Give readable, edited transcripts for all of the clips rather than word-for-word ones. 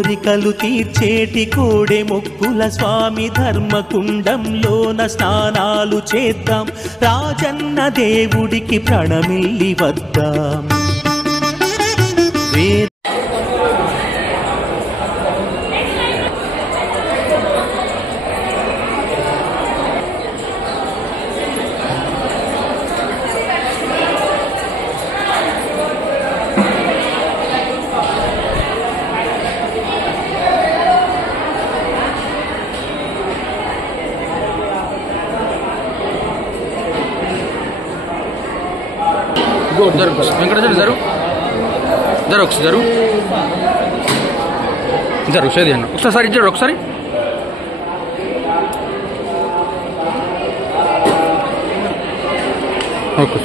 కోరికలు తీర్చేటి కోడె మొక్కుల స్వామి ధర్మకుండంలోన స్నానాలు చేద్దాం రాజన్న దేవుడికి ప్రణమిల్లి వద్దాం వెంకటేశ్వర జరు ఒకసారి సేది అన్న ఒకసారి ఇచ్చాడు ఒకసారి ఓకే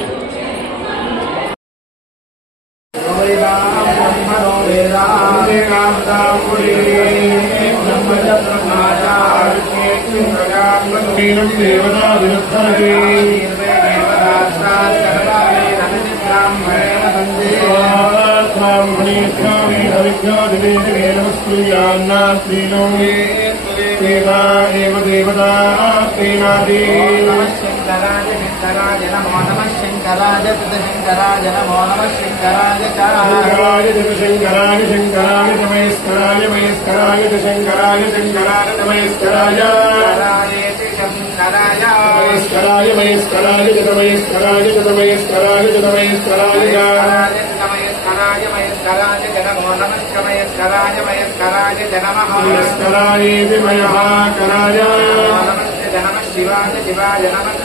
शंकराय नमो नमः शंकराय शंकराय नमो नमः शंकराय शंकराय शंकराय शंकराय नमस्काराय नमस्काराय शंकराय शंकराय नमस्काराय शंकराय नमस्काराय नमस्काराय नमस्काराय नमस्काराय नमस्काराय नमस्काराय नमस्काराय नमो नमः नमस्काराय नमस्काराय नमः नमस्काराय विमयः कराय नमः शिवाय शिवाय नमः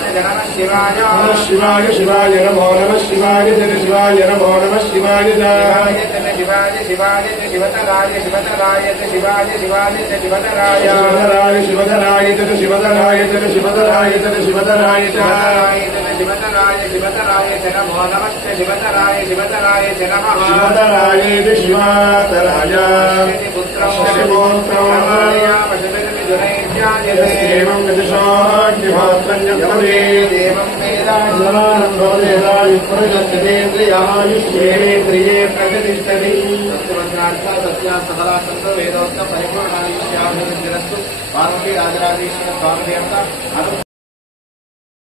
शिवाय नमः शिवाय शिवाय नमो नमः शिवाय जय शिवाय नमो नमः शिवाय जय शिवाय शिवाय शिवतराय शिवतराय शिवाय शिवाय शिवतराय शिवतराय शिवतराय शिवतराय शिवतराय शिवतराय शिवतराय शिवतराय नमो नमः शिवतराय शिवतराय नमः शिवतराय शिवतराय पुत्रं देवं वेदायुष्येन्द्रिये प्रतिष्ठति सत्या वेदोक्त परिपूर्णायुष्यास्तु पार्वती राजराजेश्वर स्वामी